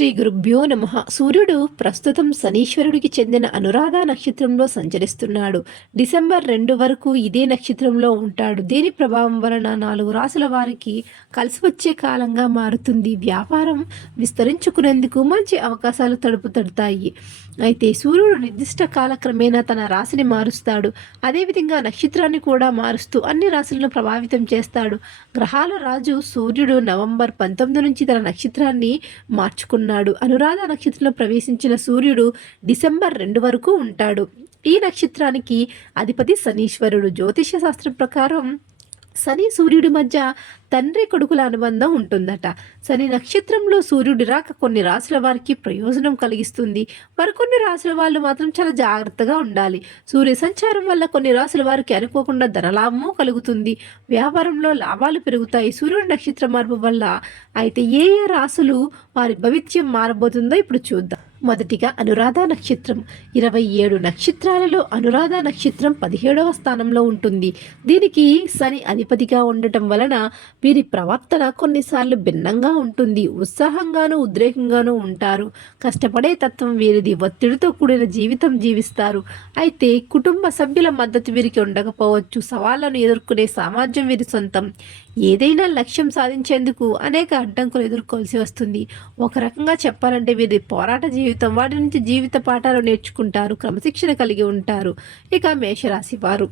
శ్రీ గురుభ్యో నమ. సూర్యుడు ప్రస్తుతం శనీశ్వరుడికి చెందిన అనురాధ నక్షత్రంలో సంచరిస్తున్నాడు. డిసెంబర్ రెండు వరకు ఇదే నక్షత్రంలో ఉంటాడు. దీని ప్రభావం వలన నాలుగు రాసుల వారికి కలిసి వచ్చే కాలంగా మారుతుంది. వ్యాపారం విస్తరించుకునేందుకు మంచి అవకాశాలు తడుపు తడతాయి. అయితే సూర్యుడు నిర్దిష్ట కాలక్రమేణా తన రాశిని మారుస్తాడు. అదేవిధంగా నక్షత్రాన్ని కూడా మారుస్తూ అన్ని రాశులను ప్రభావితం చేస్తాడు. గ్రహాల రాజు సూర్యుడు నవంబర్ పంతొమ్మిది నుంచి తన నక్షత్రాన్ని మార్చుకున్నాడు. అనురాధ నక్షత్రంలో ప్రవేశించిన సూర్యుడు డిసెంబర్ రెండు వరకు ఉంటాడు. ఈ నక్షత్రానికి అధిపతి శనీశ్వరుడు. జ్యోతిష శాస్త్రం ప్రకారం శని సూర్యుడి మధ్య తండ్రి కొడుకుల అనుబంధం ఉంటుందట. శని నక్షత్రంలో సూర్యుడి రాక కొన్ని రాశుల వారికి ప్రయోజనం కలిగిస్తుంది. మరికొన్ని రాశుల వాళ్ళు మాత్రం చాలా జాగ్రత్తగా ఉండాలి. సూర్య సంచారం వల్ల కొన్ని రాసుల వారికి అనుకోకుండా ధనలాభము కలుగుతుంది. వ్యాపారంలో లాభాలు పెరుగుతాయి. సూర్యుడి నక్షత్ర మార్పు వల్ల అయితే ఏ ఏ రాశులు వారి భవిత్యం మారబోతుందో ఇప్పుడు చూద్దాం. మొదటిగా అనురాధ నక్షత్రం. ఇరవై ఏడు నక్షత్రాలలో అనురాధ నక్షత్రం పదిహేడవ స్థానంలో ఉంటుంది. దీనికి శని అధిపతిగా ఉండటం వలన వీరి ప్రవర్తన కొన్నిసార్లు భిన్నంగా ఉంటుంది. ఉత్సాహంగాను ఉద్రేకంగానూ ఉంటారు. కష్టపడే తత్వం వీరిది ఒత్తిడితో కూడిన జీవితం జీవిస్తారు. అయితే కుటుంబ సభ్యుల మద్దతు వీరికి ఉండకపోవచ్చు. సవాళ్ళను ఎదుర్కొనే సామర్థ్యం వీరి సొంతం. ఏదైనా లక్ష్యం సాధించేందుకు అనేక అడ్డంకులు ఎదుర్కోవాల్సి వస్తుంది. ఒక రకంగా చెప్పాలంటే వీరి పోరాట జీవితం వాటి నుంచి జీవిత పాఠాలు నేర్చుకుంటారు క్రమశిక్షణ కలిగి ఉంటారు. ఇక మేషరాశి వారు.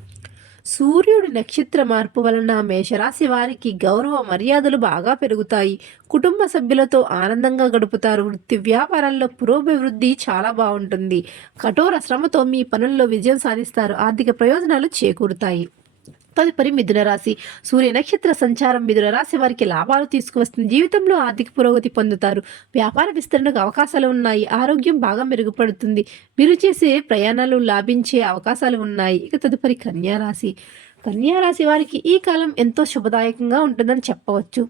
సూర్యుడి నక్షత్ర మార్పు వలన మేషరాశి వారికి గౌరవ మర్యాదలు బాగా పెరుగుతాయి. కుటుంబ సభ్యులతో ఆనందంగా గడుపుతారు. వృత్తి వ్యాపారాల్లో పురోభివృద్ధి చాలా బాగుంటుంది. కఠోర శ్రమతో మీ పనుల్లో విజయం సాధిస్తారు. ఆర్థిక ప్రయోజనాలు చేకూరుతాయి. తదుపరి మిథున రాశి. సూర్య నక్షత్ర సంచారం మిథున రాశి వారికి లాభాలు తీసుకువస్తుంది. జీవితంలో ఆర్థిక పురోగతి పొందుతారు. వ్యాపార విస్తరణకు అవకాశాలు ఉన్నాయి. ఆరోగ్యం బాగా మెరుగుపడుతుంది. మీరు చేసే ప్రయాణాలు లాభించే అవకాశాలు ఉన్నాయి. ఇక తదుపరి కన్యారాశి కన్యారాశి వారికి ఈ కాలం ఎంతో శుభదాయకంగా ఉంటుందని చెప్పవచ్చు.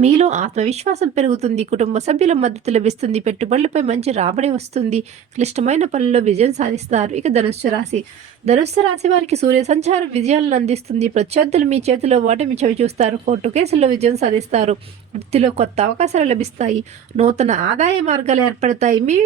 మీలో ఆత్మవిశ్వాసం పెరుగుతుంది కుటుంబ సభ్యుల మద్దతు లభిస్తుంది పెట్టుబడులపై మంచి రాబడి వస్తుంది. క్లిష్టమైన పనుల్లో విజయం సాధిస్తారు. ఇక ధనుస్సు రాశి. ధనుస్సు రాశి వారికి సూర్య సంచారం విజయాలను అందిస్తుంది. ప్రత్యర్థులు మీ చేతిలో ఓటమి చవి చూస్తారు. కోర్టు కేసుల్లో విజయం సాధిస్తారు. వృత్తిలో కొత్త అవకాశాలు లభిస్తాయి. నూతన ఆదాయ మార్గాలు ఏర్పడతాయి. మీ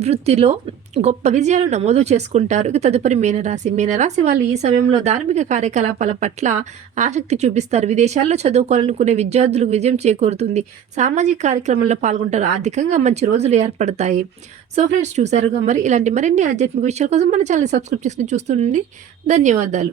వృత్తిలో గొప్ప విజయాలు నమోదు చేసుకుంటారు. ఇక తదుపరి మీనరాశి. మీనరాశి వాళ్ళు ఈ సమయంలో ధార్మిక కార్యకలాపాల పట్ల ఆసక్తి చూపిస్తారు. విదేశాల్లో చదువుకోవాలనుకునే విద్యార్థులకు విజయం చేకూరుతుంది. సామాజిక కార్యక్రమంలో పాల్గొంటారు. ఆర్థికంగా మంచి రోజులు ఏర్పడతాయి. సో ఫ్రెండ్స్ చూసారుగా మరి ఇలాంటి మరిన్ని ఆధ్యాత్మిక విషయాల కోసం మన ఛానల్ సబ్స్క్రైబ్ చేసుకుని చూస్తుండండి. ధన్యవాదాలు.